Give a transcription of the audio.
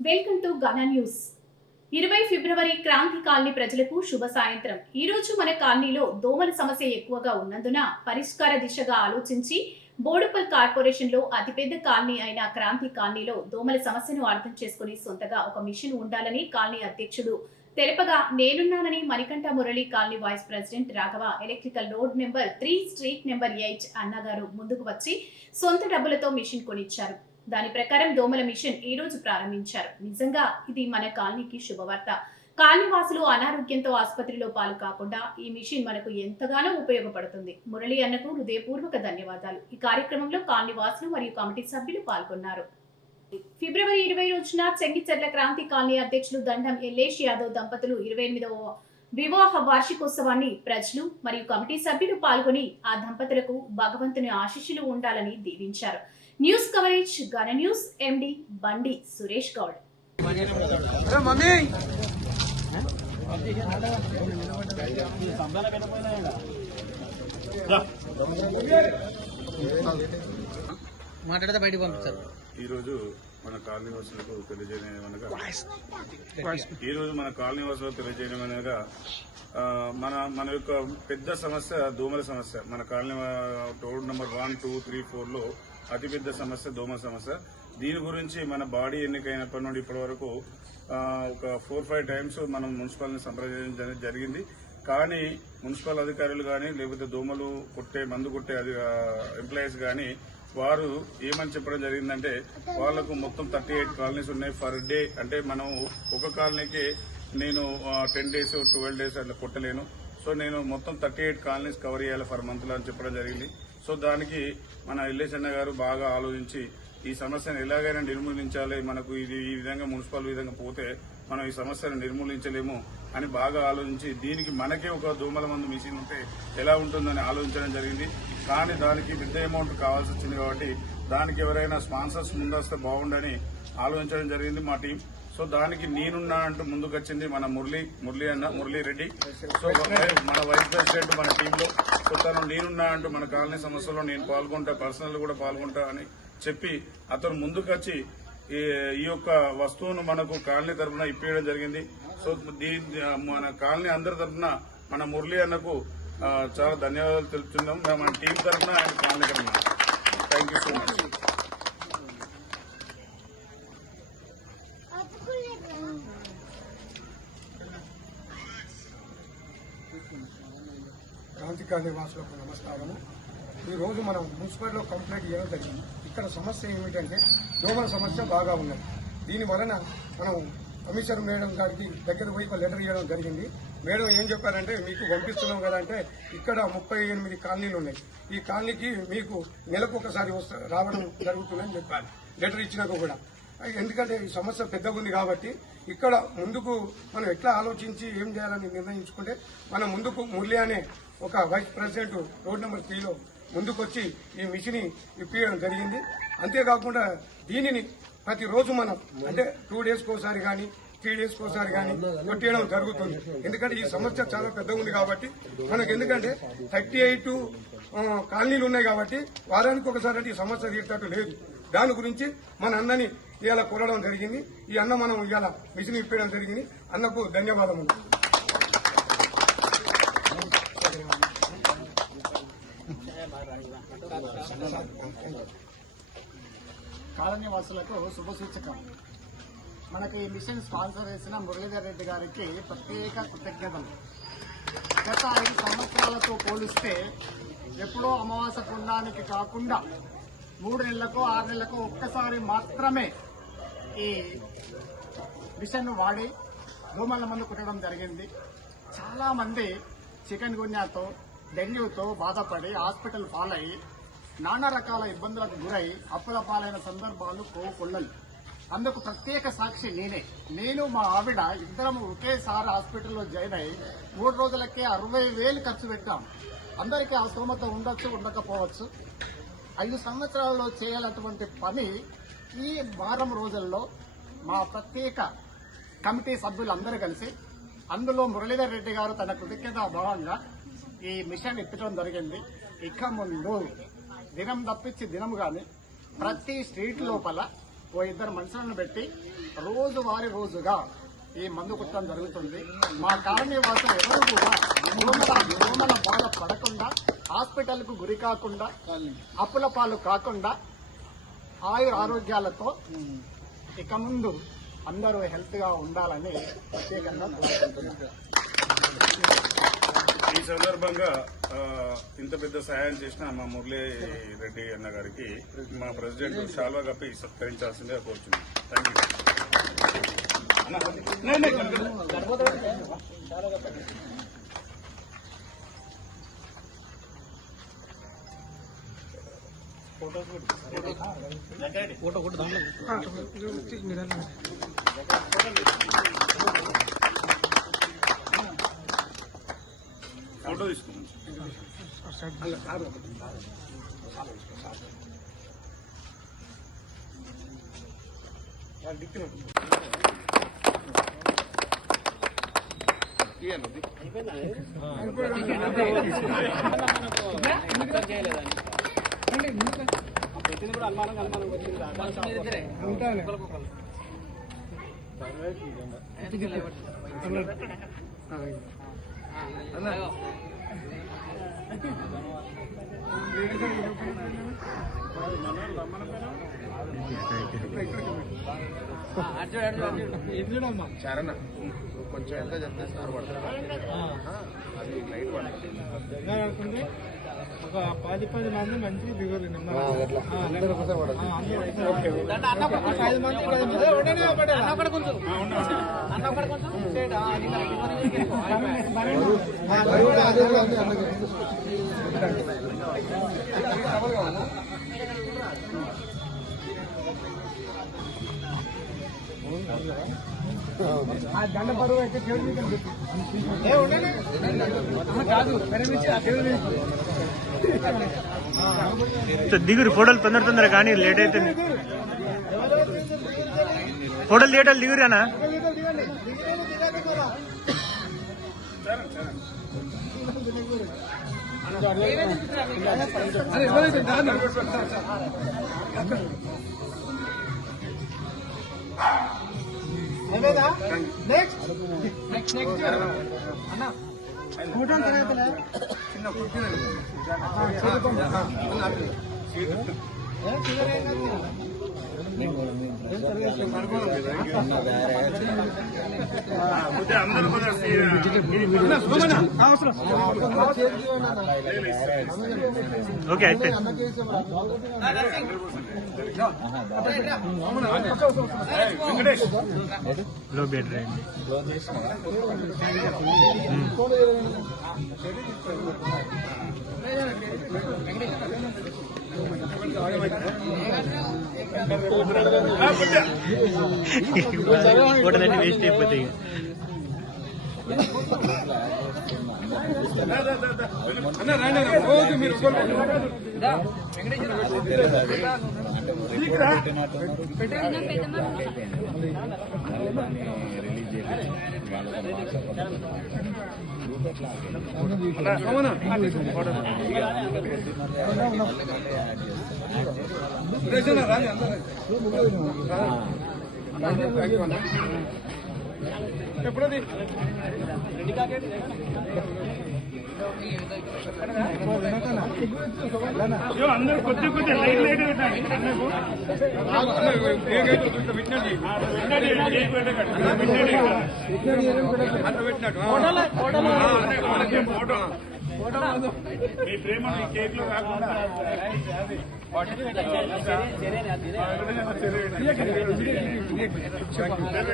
Welcome to గన news. ఇరవై ఫిబ్రవరి Kranti colony ప్రజలకు శుభ సాయంత్రం. ఈ రోజు మన కాలనీలో దోమల సమస్య ఎక్కువగా ఉన్నందున పరిష్కార దిశగా ఆలోచించి బోడుపల్ కార్పొరేషన్లో అతిపెద్ద కాలనీ అయిన క్రాంతి కాలనీలో దోమల సమస్యను అర్థం చేసుకుని సొంతగా ఒక మిషన్ ఉండాలని కాలనీ అధ్యక్షుడు తెలపగా నేనున్నానని Manikanta Murali colony vice president Raghava electrical road number three street number eight అన్నగారు ముందుకు వచ్చి సొంత డబ్బులతో మిషన్ కొనిచ్చారు. దాని ప్రకారం దోమల మిషన్ ఈ రోజు ప్రారంభించారు. నిజంగా ఇది మన కాలనీకి శుభవార్త. కాలనీవాసులు అనారోగ్యంతో ఆసుపత్రిలో పాలు కాకుండా ఈ మిషన్ మనకు ఎంతగానో ఉపయోగపడుతుంది. మురళి అన్నకు హృదయపూర్వక ధన్యవాదాలు. ఈ కార్యక్రమంలో కాలనీవాసులు మరియు కమిటీ సభ్యులు పాల్గొన్నారు. ఫిబ్రవరి ఇరవై రోజున చెంగిచెర్ల క్రాంతి కాలనీ అధ్యక్షులు దండం ఎల్లేష్ యాదవ్ దంపతులు ఇరవై ఎనిమిదవ వివాహ వార్షికోత్సవాన్ని ప్రజలు మరియు కమిటీ సభ్యులు పాల్గొని ఆ దంపతులకు భగవంతుని ఆశీస్సులు ఉండాలని దీవించారు. News coverage Gana news MD Bandi Suresh Goud. అరే మమ్మీ! మాట్లాడితే బయటకు పంపిస్తారు ఈరోజు మన కాలనీ వాసులకు తెలియజేయమనగా ఈరోజు మన కాలనీ వాసులకు తెలియజేయమనగా ఆ, మన మన యొక్క పెద్ద సమస్య దోమల సమస్య. మన colony road number one two three ఫోర్లో అతిపెద్ద సమస్య దోమ సమస్య. దీని గురించి మన బాడీ ఎన్నికైనప్పటి నుండి ఇప్పటి వరకు ఒక ఫోర్ ఫైవ్ టైమ్స్ మనం మున్సిపల్ని సంప్రదించడం జరిగింది. కానీ మున్సిపల్ అధికారులు కానీ లేకపోతే దోమలు కొట్టే మందు కొట్టే అది ఎంప్లాయీస్ కానీ వారు ఏమని చెప్పడం జరిగిందంటే వాళ్ళకు మొత్తం థర్టీ ఎయిట్ కాలనీస్ ఉన్నాయి ఫర్ డే. అంటే మనం ఒక కాలనీకి నేను టెన్ డేస్ ట్వెల్వ్ డేస్ అట్లా కొట్టలేను. సో నేను మొత్తం థర్టీ ఎయిట్ కాలనీస్ కవర్ చేయాలి ఫర్ మంత్లో అని చెప్పడం జరిగింది. సో దానికి మన ఎల్లేష్ గారు బాగా ఆలోచించి ఈ సమస్యను ఎలాగైనా నిర్మూలించాలి మనకు ఇది ఈ విధంగా మున్సిపల్ విధంగా పోతే మనం ఈ సమస్యను నిర్మూలించలేము అని బాగా ఆలోచించి దీనికి మనకే ఒక దోమల మందు మిషన్ ఉంటే ఎలా ఉంటుందని ఆలోచించడం జరిగింది. కానీ దానికి పెద్ద అమౌంట్ కావాల్సి వచ్చింది కాబట్టి దానికి ఎవరైనా స్పాన్సర్స్ ముందస్తే బాగుండని ఆలోచించడం జరిగింది మా టీం. సో దానికి నేనున్నా అంటూ ముందుకు వచ్చింది మన మురళి మురళి అన్న మురళి రెడ్డి. సో మన వైస్ ప్రెసిడెంట్ మన టీంలో. సో తను నేనున్నా అంటూ మన కాలనీ సమస్యలో నేను పాల్గొంటా పర్సనల్ కూడా పాల్గొంటా అని చెప్పి అతను ముందుకు వచ్చి ఈ యొక్క వస్తువును మనకు కాలనీ తరఫున ఇప్పించడం జరిగింది. సో దీ మన కాలనీ అందరి తరఫున మన మురళి అన్నకు చాలా ధన్యవాదాలు తెలుపుతున్నాం. మన టీం తరఫున ఆయన కాలనీ తరఫున థ్యాంక్ యూ సో మచ్ క్రాంతికారి వాసులకు నమస్కారము. ఈరోజు మనం మున్సిపల్లో కంప్లైంట్ చేయడం జరిగింది. ఇక్కడ సమస్య ఏమిటంటే దోమల సమస్య బాగా ఉన్నది. దీని వలన మనం కమిషనర్ మేడం గారికి దగ్గర పోయి ఒక లెటర్ ఇవ్వడం జరిగింది. మేడం ఏం చెప్పారంటే మీకు పంపిస్తున్నాం కదా అంటే ఇక్కడ ముప్పై ఎనిమిది కాలనీలు ఉన్నాయి. ఈ కాలనీకి మీకు నెలకు ఒకసారి వస్త- రావడం జరుగుతుందని చెప్పారు. లెటర్ ఇచ్చినాక కూడా. ఎందుకంటే ఈ సమస్య పెద్దగా ఉంది కాబట్టి ఇక్కడ ముందుకు మనం ఎట్లా ఆలోచించి ఏం చేయాలని నిర్ణయించుకుంటే మనం ముందుకు మురళి అనే ఒక వైస్ ప్రెసిడెంట్ రోడ్ నెంబర్ త్రీలో ముందుకొచ్చి ఈ మిషన్ ఇప్పించడం జరిగింది. అంతేకాకుండా దీనిని ప్రతిరోజు మనం అంటే టూ డేస్కి ఒకసారి కానీ త్రీ డేస్ ఒకసారి కానీ కొట్టేయడం జరుగుతుంది. ఎందుకంటే ఈ సమస్య చాలా పెద్దగా ఉంది కాబట్టి మనకు ఎందుకంటే థర్టీ ఎయిట్ కాలనీలు ఉన్నాయి కాబట్టి వారానికి ఒకసారి అంటే ఈ సమస్య తీర్చేటట్టు లేదు. దాని గురించి మన అన్నని ఇవాళ కోరడం జరిగింది. ఈ అన్న మనం ఇవాళ మిషన్ ఇప్పడం జరిగింది. అన్నకు ధన్యవాదములు. కాలనీ వాసులకు శుభ సూచకం. మనకి ఈ మిషన్ స్పాన్సర్ చేసిన మురళీధర్ రెడ్డి గారికి ప్రత్యేక కృతజ్ఞతలు. గత ఐదు సంవత్సరాలతో పోలిస్తే ఎప్పుడో అమావాస పుణ్యానికి కాకుండా మూడు నెలలకు ఆరు నెలలకు ఒక్కసారి మాత్రమే ఈ మిషన్ వాడి దోమల మందు కుట్టడం జరిగింది. చాలా మంది చికెన్ గున్యాతో డెంగ్యూతో బాధపడి హాస్పిటల్ పాలయ్యి నానా రకాల ఇబ్బందులకు గురై అప్పుల పాలైన సందర్భాలు కోకొల్లలు అందుకు ప్రత్యేక సాక్షి నేనే. నేను మా ఆవిడ ఇద్దరం ఒకేసారి హాస్పిటల్లో జాయిన్ అయి మూడు రోజులకే అరవై వేలు ఖర్చు పెట్టాం. అందరికీ ఆ స్తోమత ఉండొచ్చు ఉండకపోవచ్చు. ఐదు సంవత్సరాల్లో చేయాలటువంటి పని ఈ వారం రోజుల్లో మా ప్రత్యేక కమిటీ సభ్యులందరూ కలిసి అందులో మురళీధర్ రెడ్డి గారు తన కృతజ్ఞత భాగంగా ఈ మిషన్ ఇప్పడం జరిగింది. ఇక ముందు దినం తప్పించి దినం కానీ ప్రతి స్ట్రీట్ లోపల ఓ ఇద్దరు మనుషులను పెట్టి రోజు వారి రోజుగా ఈ మందు కుట్టడం జరుగుతుంది. మా కాలనీ వాసులు ఎవరు కూడా దోమల బాధ పడకుండా హాస్పిటల్కు గురి కాకుండా అప్పుల పాలు కాకుండా ఆయుర ఆరోగ్యాలతో ఇక ముందు అందరూ హెల్త్గా ఉండాలని ప్రత్యేకంగా కోరుకుంటున్నాను ఈ సందర్భంగా ఇంత పెద్ద సహాయం చేసిన మా మురళీ రెడ్డి అన్న గారికి మా ప్రెసిడెంట్ షాల్వా కప్పి సత్కరించాల్సిందిగా కోరుచున్నాం. థ్యాంక్ యూ అన్న, నే, ఫోటో తీసుకున్నాం. ఒక పది మంది మంచి దిగురు ఐదు మంది పది మంది కొంచెం కొంచెం. సైడ్, ఆ, అది. మరి వీడికి ఎక్కువ. దండ బరువు అయితే ఏ, ఉండనే. అన్న దిగురు ఫోటోలు తొందర తొందర కానీ లేట్ అవుతుంది ఫోటోలు థియేటర్లు దిగురానా? అరే నెక్స్ట్ నెక్స్ట్ నెక్స్ట్ అన్న. ఫోటో తర్వాత అందరూ కొద్దిగా ఓకే అయితే. లో బెటర్ అండి ఫోటోలన్నీ వేస్ట్ అయిపోతాయి రిలీజ్ అన్న రండి అన్న. రోజు మీరు ఎప్పుడది అయ్యో, అందరూ కొద్ది కొద్ది లైట్ లైట్ పెట్టండి. పెట్టినట్టు. విట్నండి. ఫోటో మీ ప్రేమ ఈ కేక్లో కాకుండా